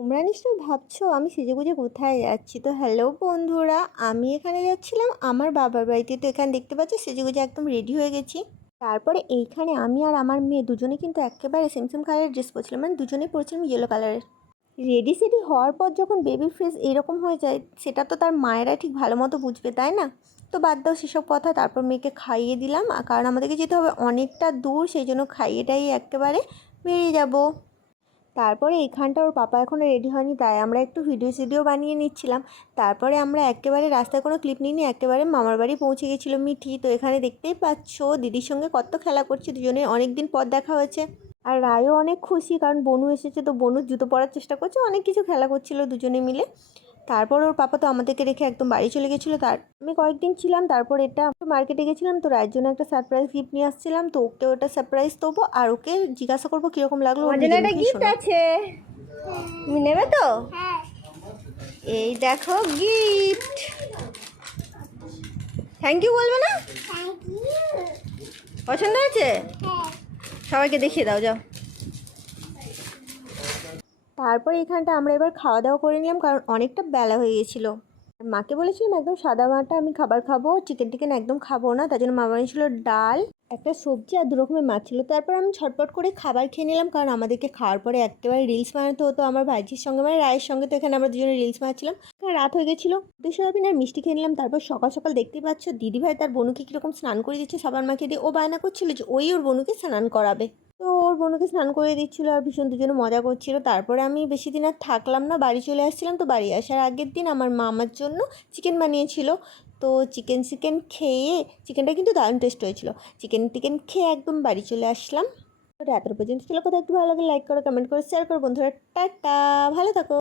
তোমরা নিশ্চয়ই ভাবছো আমি সেজেগুজে কোথায় যাচ্ছি। তো হ্যালো বন্ধুরা, আমি এখানে যাচ্ছিলাম আমার বাবার বাড়িতে। তো এখানে দেখতে পাচ্ছি সেজেগুজে একদম রেডি হয়ে গেছি। তারপরে এইখানে আমি আর আমার মেয়ে দুজনে কিন্তু একেবারে সেম সেম কালারের ড্রেস পরছিলাম, মানে দুজনেই পরছিলাম ইয়েলো কালারের। রেডি সেডি হওয়ার পর যখন বেবির ফেস এরকম হয়ে যায়, সেটা তো তার মায়েরা ঠিক ভালো মতো বুঝবে, তাই না? তো বাদ দাও সেসব কথা। তারপর মেয়েকে খাইয়ে দিলাম, কারণ আমাদেরকে যেতে হবে অনেকটা দূর, সেই জন্য খাইয়েটাই একেবারে বেরিয়ে যাব। তারপরে এইখানটা ওর পাপা এখনও রেডি হয়নি, তাই আমরা একটু ভিডিও বানিয়ে নিচ্ছিলাম। তারপরে আমরা একেবারে রাস্তায় কোনো ক্লিপ নিইনি, একেবারে মামার বাড়ি পৌঁছে গেছিলো মিঠি। তো এখানে দেখতেই পাচ্ছ দিদির সঙ্গে কত খেলা করছে, দুজনে অনেক দিন পর দেখা হয়েছে। আর রায়ও অনেক খুশি, কারণ বনু এসেছে, তো বনুর জুতো পরার চেষ্টা করছে, অনেক কিছু খেলা করছিল দুজনে মিলে। তারপর ওর পাপা তো আমাদেরকে রেখে একদম বাড়ি চলে গেছিলো। আমি কয়েকদিন ছিলাম, তারপর এটা মার্কেটে গেছিলাম, তো রায়ের জন্য একটা সারপ্রাইজ গিফট নিয়ে আসছিলাম। তো ওকে ওটা সারপ্রাইজ দেবো, আর ওকে জিজ্ঞাসা করবো কীরকম লাগলো। ওর নিজের মুখেই শোনো। আছে, তুমি নেবে তো? এই দেখো গিফট। থ্যাংক ইউ বলবে না? পছন্দ হয়েছে? সবাইকে দেখিয়ে দাও, যাও। তারপর এখানটা আমরা এবার খাওয়া দাওয়া করে নিলাম, কারণ অনেকটা বেলা হয়ে গেছিলো। মাকে বলেছিলাম একদম সাদা মাটা আমি খাবার খাবো, চিকেন টিকেন একদম খাবো না। তার জন্য মা বানিয়েছিল ডাল, একটা সবজি আর 2 রকমের মাছ ছিল। তারপর আমি ছটপট করে খাবার খেয়ে নিলাম, কারণ আমাদেরকে খাওয়ার পরে একেবারে রিলস বানাতে হতো আমার ভাইজির সঙ্গে, মানে রায়ের সঙ্গে। তো এখানে আমরা দুজনে রিলস বানাচ্ছিলাম, কারণ রাত হয়ে গেছিলো। সয়াবিন আর মিষ্টি খেয়ে নিলাম। তারপর সকাল সকাল দেখতেই পাচ্ছ দিদিভাই তার বোনুকে কীরকম স্নান করে দিচ্ছে সাবান মাখিয়ে দিয়ে। ও বায়না করছিল যে ওই ওর বোনুকে স্নান করাবে। তো ওর বোনকে স্নান করে দিচ্ছিলো আর ভীষণ দুজনে মজা করছিল। তারপরে আমি বেশি দিন আর থাকলাম না, বাড়ি চলে আসছিলাম। তো বাড়ি আসার আগের দিন আমার মা আমার জন্য চিকেন বানিয়েছিল। তো চিকেন খেয়ে, চিকেনটা কিন্তু দারুণ টেস্ট হয়েছিল। চিকেন খেয়ে একদম বাড়ি চলে আসলাম। তো এত পর্যন্ত ছিল, কথা একটু ভালো লাগে লাইক করো, কমেন্ট করো, শেয়ার করো বন্ধুরা। টাটা, ভালো থাকো।